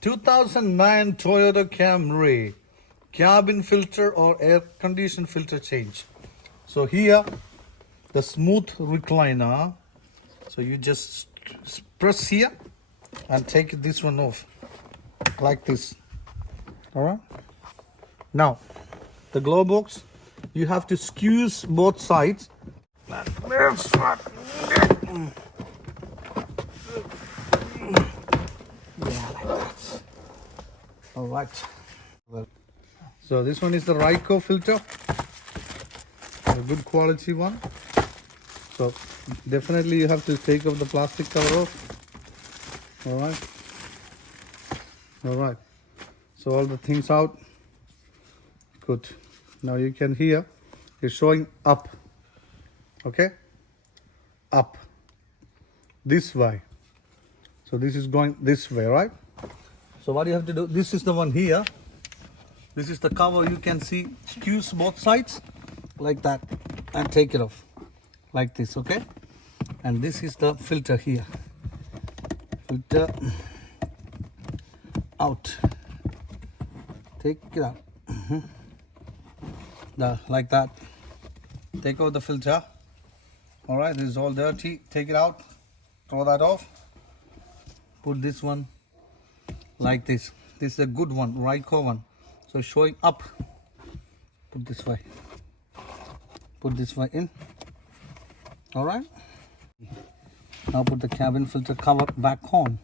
2009 Toyota Camry cabin filter or air condition filter change. So here the smooth recliner, so you just press here and take this one off like this. All right, now the glove box, you have to squeeze both sides. Yeah, like that. All right, so this one is the Ryco filter, a good quality one. So definitely you have to take off the plastic cover off. All right, so all the things out. Good. Now you can hear it's showing up. Okay, up this way. So this is going this way, right? So what you have to do, this is the one here, this is the cover. You can see, squeeze both sides like that and take it off like this. Okay, and this is the filter here, filter out, take it out. Like that, take out the filter. All right, this is all dirty, take it out, throw that off, put this one like this. This is a good one, Ryco one. So showing up, put this way, put this way in. All right, now put the cabin filter cover back on.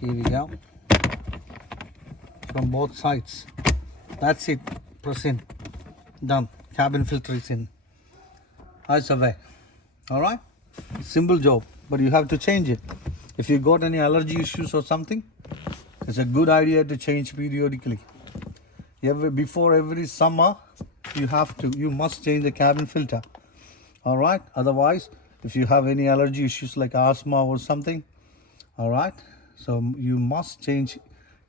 Here we go, from both sides. That's it, press in, done. Cabin filter is in, eyes away. All right, simple job, but you have to change it. If you got any allergy issues or something, it's a good idea to change periodically. Before every summer, you must change the cabin filter. All right, otherwise if you have any allergy issues like asthma or something, all right, so you must change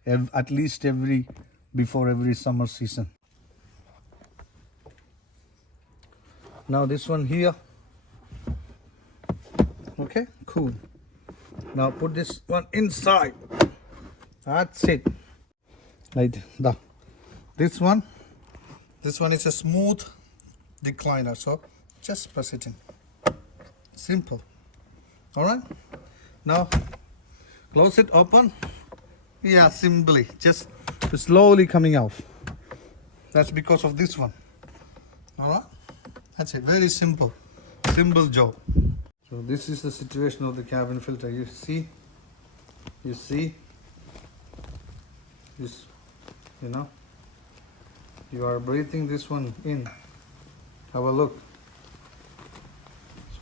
at least before every summer season. Now this one here. Okay, cool. Now put this one inside. That's it. Like that. This one is a smooth decliner, so just press it in. Simple. All right, now close it, open. Yeah, simply just slowly coming out. That's because of this one. All right, that's it. Very simple job. So this is the situation of the cabin filter. You see, this, you are breathing this one in. Have a look.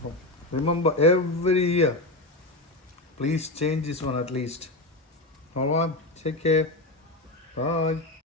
So remember, every year, please change this one at least. All right, take care. Bye.